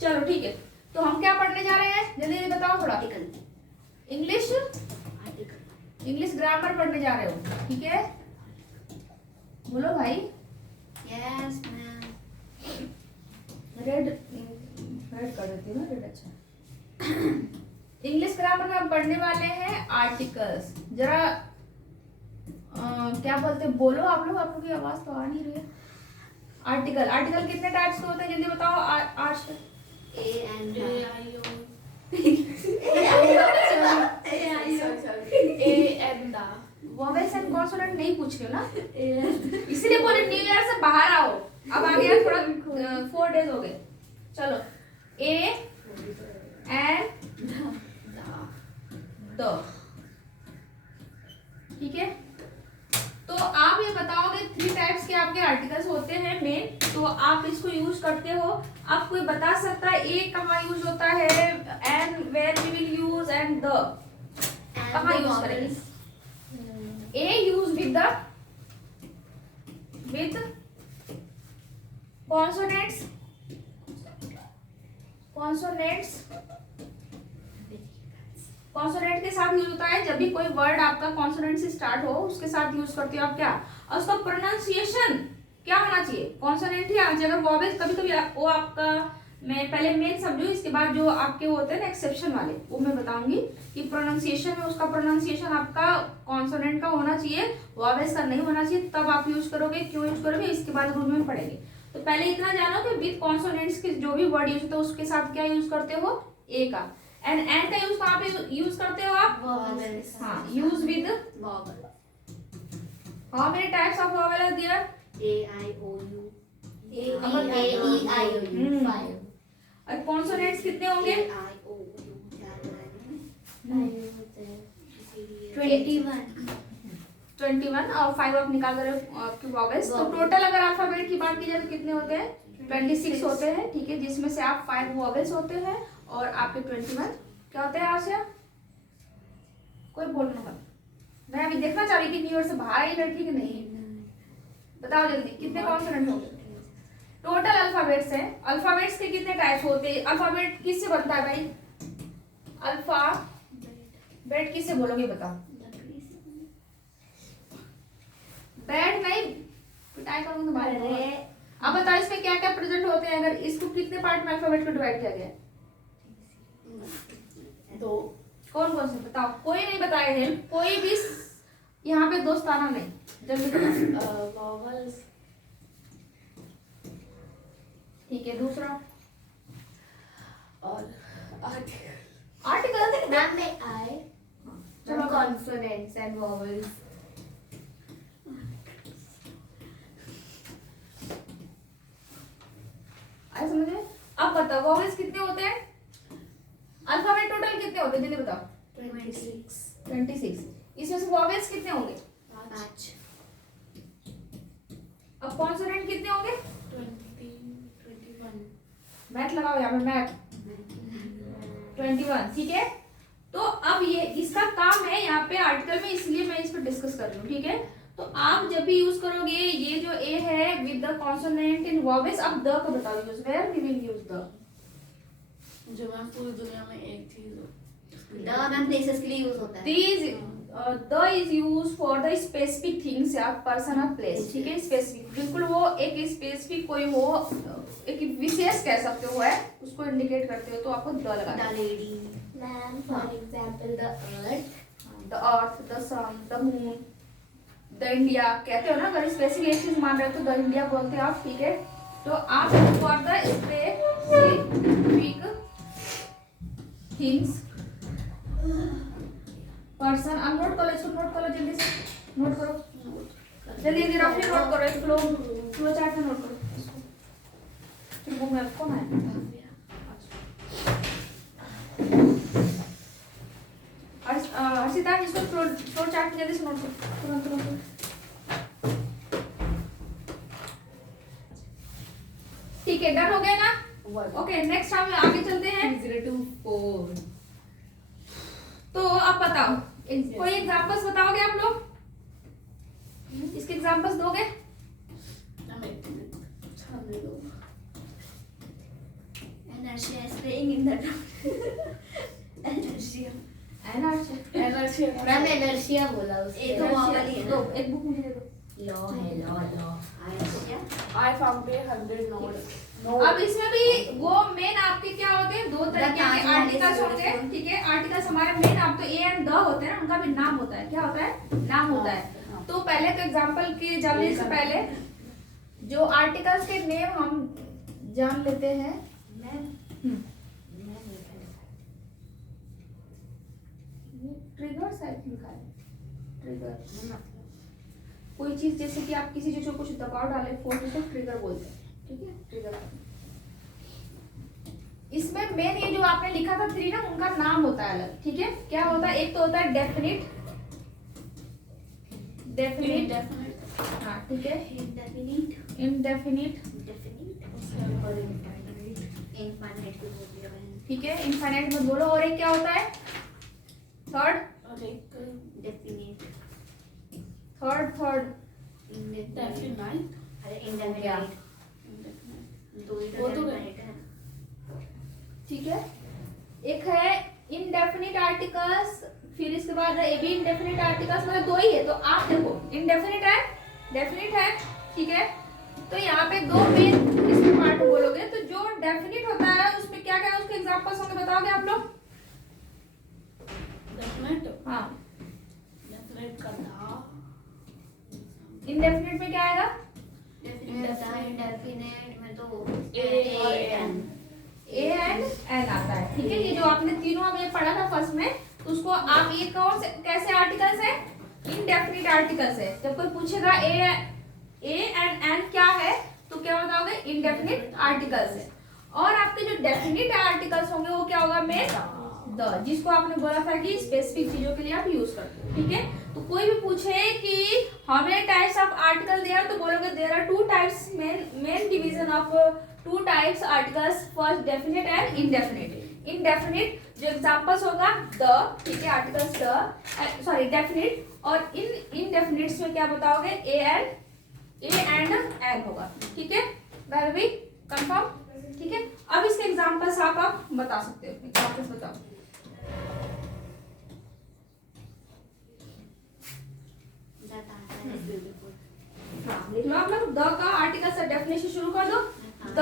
चलो ठीक है, तो हम क्या पढ़ने जा रहे हैं, जल्दी जल्दी बताओ थोड़ा। इंग्लिश, इंग्लिश ग्रामर पढ़ने जा रहे हो, ठीक है, बोलो भाई। Yes ma'am. रेड रेड कर देती हूँ ना, रेड अच्छा। इंग्लिश ग्रामर में हम पढ़ने वाले हैं आर्टिकल्स। जरा क्या बोलते हैं, बोलो आप लोग, आप लोग की आवाज तो आ नहीं रही है। आर्टिकल, आर्टिकल कितने टाइप्स के होते हैं जल्दी बताओ। Arts A and vowels and consonant नहीं पूछ रहे हो ना, इसीलिए बोले न्यू ईयर से बाहर आओ। अब आ गया थोड़ा 4 डेज हो गए। चलो ए एंड द, ठीक है। तो आप ये बताओगे 3 टाइप्स के आपके आर्टिकल्स होते हैं मेन, तो आप इसको यूज करते हो। आप कोई बता सकता है ए कहाँ यूज होता है, and where we will use, and the कहाँ यूज करेंगे। A use with consonants, consonants consonant के साथ यूज होता है जब भी कोई वर्ड आपका कॉन्सोनेंट से स्टार्ट हो, उसके साथ यूज करते हो आप क्या, और उसका प्रोनाउंसिएशन क्या होना चाहिए, कॉन्सोनेंट ही आना चाहिए। अगर वॉवेल कभी कभी वो आपका, मैं पहले मेन समझू, इसके बाद जो आपके होते हैं ना एक्सेप्शन वाले, वो मैं बताऊंगी कि प्रोनाउंसिएशन में उसका प्रोनाउंसिएशन आपका कॉन्सोनेंट का होना चाहिए, वॉवेल्स का नहीं होना चाहिए, तब आप यूज करोगे। क्यों यूज करोगे, इसके बाद रूल में पढ़ेंगे। तो पहले इतना जानो कि विद कॉन्सोनेंट्स के जो भी वर्ड यूज होता है उसके साथ क्या यूज करते हो, ए का। एंड का यूज कहाँ पे यूज करते हो आप, वॉवेल्स। हाँ, use with vowel. How many types of vowel are there, A I O U, A A E I O U, 5। और कॉन्सोनेंट्स कितने होंगे, ए आई ओ यू 21 और 5 आप निकाल रहे हो आपके वॉवेल्स। तो टोटल अगर अल्फाबेट की बात की जाए तो कितने होते हैं, 26 होते हैं, ठीक है, जिसमें से आप 5 वॉवेल्स होते हैं और आपके 21 क्या होते हैं। आसिया कोई बोलना मत, मैं अभी देखना चाह रही कि न्यू ईयर से बाहर आई लड़की कि नहीं, बताओ जल्दी कितने कॉन्सोनेंट होंगे टोटल अल्फाबेट्स हैं। अल्फाबेट्स के कितने टाइप्स होते हैं, अल्फाबेट किससे बनता है भाई, अल्फाबेट किससे बोलोगे बताओ, बैट नहीं, पिटाई करूंगी तुम्हारे। अब बताओ इसमें क्या क्या प्रेजेंट होते हैं, अगर इसको कितने पार्ट में अल्फाबेट को डिवाइड किया गया है, 2। कौन कौन से बताओ, कोई नहीं बताया हेल्प, कोई भी यहाँ पे दोस्ताना नहीं, जल्दी बताओ। वॉवेल्स, ठीक है, दूसरा और आर्टिकल। आर्टिकल मैम में आई, चलो कॉन्सोनेंट्स एंड वॉवेल्स। आए समझ में। अब बताओ वॉवेल्स कितने होते हैं, अल्फाबेट टोटल कितने होते हैं जल्दी बताओ, 26। इसमें से वॉवेल्स कितने होंगे, 5। अब कॉन्सोनेंट कितने होंगे, 21। मैथ लगाओ यहाँ पे, मैथ 21, ठीक है। तो अब ये इसका काम है यहाँ पे आर्टिकल में, इसलिए मैं इस पर डिस्कस कर रही हूँ, ठीक है। तो आप जब भी यूज करोगे ये जो ए है with the consonant in vowels, अब द को बताओ use, where we will use the, जो मैम पूरी दुनिया में एक चीज हो, द मैम प्लेसेस के लिए यूज होता है। These the is use for the specific things या पर्सन और प्लेस, ठीक है, स्पेसिफिक, बिल्कुल वो एक स्पेसिफिक कोई हो, एक विशेष कह सकते हो है, उसको इंडिकेट करते हो तो आपको द लगाना है। The lady ma'am, for example the earth, the sun, the moon, the India कहते हो ना, अगर स्पेसिफिक एक चीज मान रहे हो तो द इंडिया बोलते हो आप, ठीक है। तो आप for the specific things person, अब नोट करो इसको, नोट करो जल्दी से, नोट करो जल्दी जल्दी, रफली नोट करो, एक फ्लो चार्ट में नोट करो इसको। फिर बुक में कौन है, हर्षिता इसको फ्लो चार्ट में जल्दी से नोट करो, तुरंत तुरंत। ठीक है, डन हो गया ना, ओके। नेक्स्ट हम आगे चलते हैं, 024। तो अब बताओ कोई एग्जांपल्स बताओगे आप लोग, इसके एग्जांपल्स दोगे, inertia is playing in the inertia. Energy ma'am inertia बोला उसने। ये तो वहाँ वाली है ना। एक बुक मुझे दे दो। लॉ है law inertia। I found a 100 nodes. अब इसमें भी वो मेन आपके क्या होते हैं, दो तरीके के आर्टिकल्स होते हैं, ठीक है। आर्टिकल्स हमारे मेन आप तो ए एंड द होते हैं ना, उनका भी नाम होता है। क्या होता है? नाम होता है। तो पहले तो एग्जांपल की जाने से पहले जो आर्टिकल्स के नेम हम जान लेते हैं। ट्रिगर साइकिल का है। ट्रिगर कोई चीज जैसे कि आप किसी चीज को कुछ दबाव डाले फोर्स को ट्रिगर बोलते हैं, ठीक है। ट्रिगर इसमें मेन ये जो आपने लिखा था 3 ना, उनका नाम होता है अलग, ठीक है। क्या होता है? एक तो होता है डेफिनिट, डेफिनिट, हाँ ठीक है, indefinite, इनडेफिनिट, definite और infinite। infinite को बोल दिया मैंने। ठीक है, इनफाइनाइट में बोलो। और एक क्या होता है? थर्ड, और एक definite, थर्ड definite. अरे indefinite, दो ही वो तो definite है। ठीक है। एक है इनडेफिनिट आर्टिकल्स, फिर इसके बाद ये भी इनडेफिनिट आर्टिकल्स, मतलब दो ही है। तो आप देखो इनडेफिनिट है, डेफिनिट है, ठीक है। तो यहाँ पे दो मेन इसमें पार्ट बोलोगे। तो जो डेफिनिट होता है उसमें क्या क्या उसके एग्जांपल्स होंगे बताओगे आप लोग? Definite. हाँ, Definite का था. इनडेफिनिट में क्या आएगा? indefinite में तो A और N. ए एंड एन आता है, ठीक है। ये जो आपने तीनों अब ये पढ़ा था फर्स्ट में, तो उसको आप ये कौन से कैसे आर्टिकल्स है? इनडेफिनिट आर्टिकल्स है। जब कोई पूछेगा ए एंड एन क्या है, तो क्या बताओगे? इनडेफिनिट आर्टिकल्स है। और आपके जो डेफिनिट आर्टिकल्स होंगे वो क्या होगा? में द, जिसको आपने बोला था कि स्पेसिफिक चीजों के लिए आप यूज करते हो, ठीक है। तो कोई भी पूछे कि how many types of article there, तो बोलोगे there are 2 types, main division of 2 types articles, first definite and indefinite. Indefinite जो एग्जांपल्स होगा द, ठीक है, आर्टिकल्स द, सॉरी डेफिनिट। और इनडेफिनिट्स में क्या बताओगे? ए एंड एन होगा, ठीक है। भी कंफर्म, ठीक है। अब इसके एग्जांपल्स आप बता सकते हो। एग्जांपल्स बताओ। that is beautiful। हाँ लिख लो आप लोग। द का आर्टिकल से डेफिनेशन शुरू कर दो। द,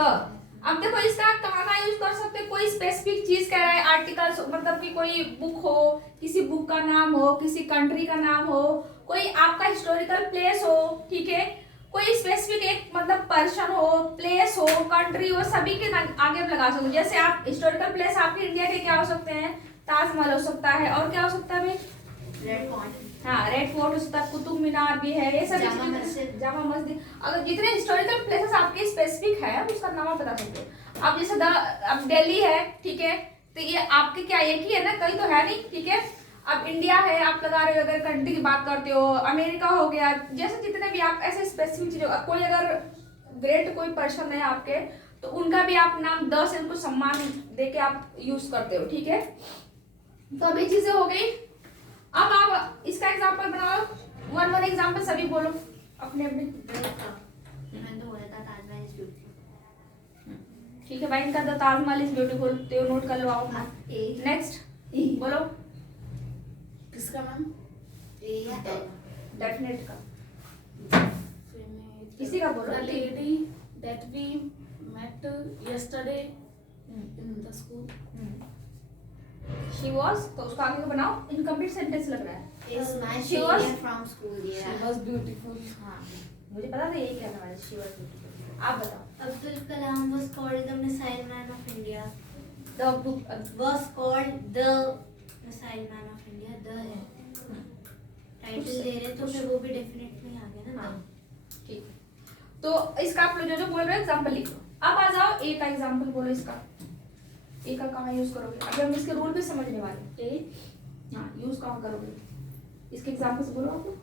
अब देखो इसका कहाँ यूज कर सकते हैं? कोई स्पेसिफिक चीज कह रहा है आर्टिकल्स, मतलब कि कोई बुक हो, किसी बुक का नाम हो, किसी कंट्री का नाम हो, कोई आपका हिस्टोरिकल प्लेस हो, ठीक है। कोई स्पेसिफिक एक मतलब पर्सन हो, प्लेस हो, कंट्री हो, सभी के आगे आप लगा सकते हो। जैसे आप हिस्टोरिकल प्लेस आपके इंडिया के क्या हो सकते हैं? ताजमहल हो सकता है, और क्या हो सकता है भाई? Red fort. हाँ, रेड फोर्ट हो सकता है, कुतुब मीनार भी है, ये सब जामा मस्जिद। जामा मस्जिद। अगर जितने हिस्टोरिकल प्लेसेस आपके स्पेसिफिक है उसका नाम आप बता सकते हो। अब जैसे अब दिल्ली है, ठीक है, तो ये आपके क्या एक ही है ना, कहीं तो है नहीं, ठीक है। अब इंडिया है आप लगा रहे हो, अगर कंट्री की बात करते हो, अमेरिका हो गया, जैसे जितने भी आप ऐसे स्पेसिफिक चीजों, कोई अगर ग्रेट कोई पर्सन है आपके, तो उनका भी आप नाम द से उनको सम्मान दे के आप यूज करते हो, ठीक है। तो अब ये चीजें हो गई। अब आप इसका एग्जांपल बनाओ, वन एग्जांपल सभी बोलो अपने अपने। मैंने तो बोला था ताजमहल इज ब्यूटीफुल। ठीक है भाई, इनका द ताजमहल इज ब्यूटीफुल, तो नोट कर लो आप अपना। नेक्स्ट बोलो किसका मैम? डेफिनेट का, किसी का बोलो। The lady that we met yesterday in the school. She was, तो उसको आगे को बनाओ, इनकम्प्लीट सेंटेंस लग रहा है। Is my She was- senior from school? She Yeah। was beautiful. हाँ, मुझे पता था यही कहने वाले, शी वॉज ब्यूटीफुल। आप बताओ। Abdul Kalam was called the missile man of India। The book, Was called the missile man of India। the है टाइटल दे रहे तो फिर वो भी डेफिनेट में आ गया ना। हाँ ठीक है। तो इसका आप लोग जो बोल रहे हो एग्जांपल लिखो। अब आ जाओ ए का एग्जांपल बोलो। इसका ए का कहाँ यूज करोगे? अभी हम इसके रूल भी समझने वाले हैं। हाँ, यूज कहाँ करोगे? इसके एग्जांपल्स बोलो आप लोग।